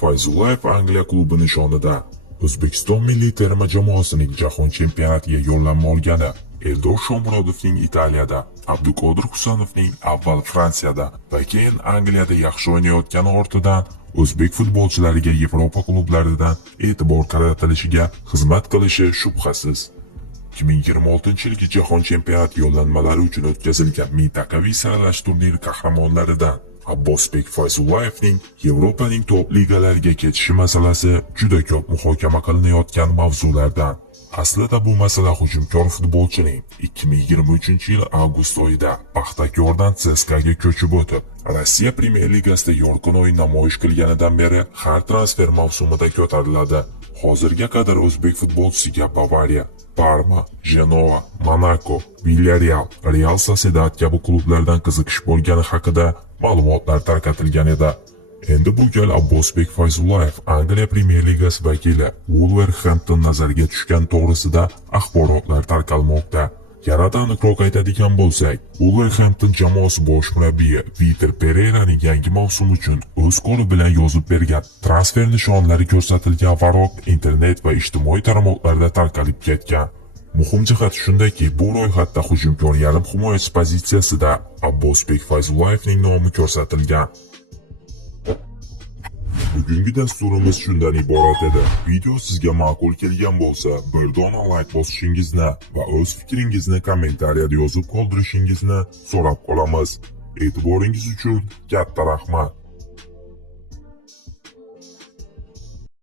Fayzullayev Angliya klubi nishonida. O'zbekiston milliy terma jamoasining jahon chempionatiga yo'llanma olgani, Eldor Shomurodovning Italiyada, Abduqodir Husanovning avval Fransiyada va keyin Angliyada yaxshi o'ynayotgani ortidan o'zbek futbolchilariga Yevropa klublaridan e'tibor qaratilishiga xizmat qilishi shubhasiz. 2026-yilgi jahon chempionati yo'llanmalari uchun o'tkazilgan mintaqaviy saralash turniri qahramonlaridan Abbosbek Fayzullayevning Yevropaning top ligalariga ketishi masalasi juda ko'p muhokama qilinayotgan mavzulardan. Aslida bu masala hujumkor futbolchining 2023-yil avgust oyida Paxtakordan CSKAga ko'chib o'tib, Rossiya Premyer Ligasida yorqin o'yin namoyish qilganidan beri har transfer mavsumida ko'tariladi. Hozirga qadar o'zbek futbolchisiga Bavariya, Parma, Genoa, Monaco, Villarreal, Real Sociedad kabi klublardan qiziqish bo'lgani haqida ma'lumotlar tarqatilgan edi. Endi bu gal Abbosbek Fayzullayev Angliya Premyer Ligasi vakili Wolverhampton nazariga tushgan to'g'risida axborotlar tarqalmoqda. Yanada aniqroq aytadigan bo'lsak, Wolverhampton jamoasi bosh murabbiyi Vitor Pereiraning yangi mavsum uchun o'z qo'li bilan yozib bergan transfer nishonlari ko'rsatilgan varaq internet va ijtimoiy tarmoqlarda tarqalib ketgan. Muhim jihat shundaki, bu ro'yxatda hujumkor yarim himoyachi pozitsiyasida Abbosbek Fayzullayevning nomi ko'rsatilgan. Bugungi dasturimiz shundan iborat edi. Video sizga ma'qul kelgan bo'lsa, bir dona like bosishingizni va o'z fikringizni kommentariyada yozib qoldirishingizni so'rab qolamiz. E'tiboringiz uchun katta rahmat.